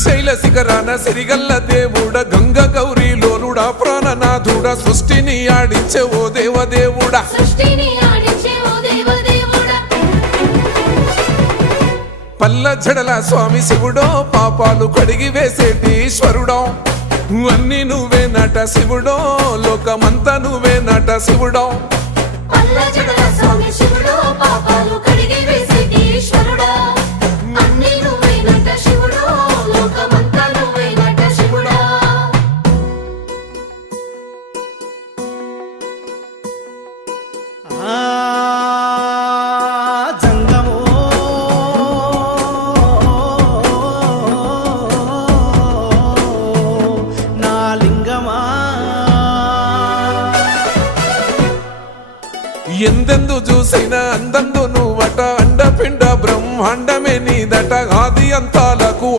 శ్రీశైల శిఖరాన సిరిగల్ల దేవుడ గంగ గౌరీ లోలుడా ప్రాణనాథుడ సృష్టిని ఆడించే ఓ దేవదేవుడా పల్ల జడల స్వామి శివుడో పాపాలు కడిగి వేసేటి ఈశ్వరుడో అన్ని నువ్వే నట శివుడో లోకమంతా నువ్వే నట శివుడో ఎందెందు చూసిన అందందు నువ్వట అండపిండ బ్రహ్మాండమే నీదట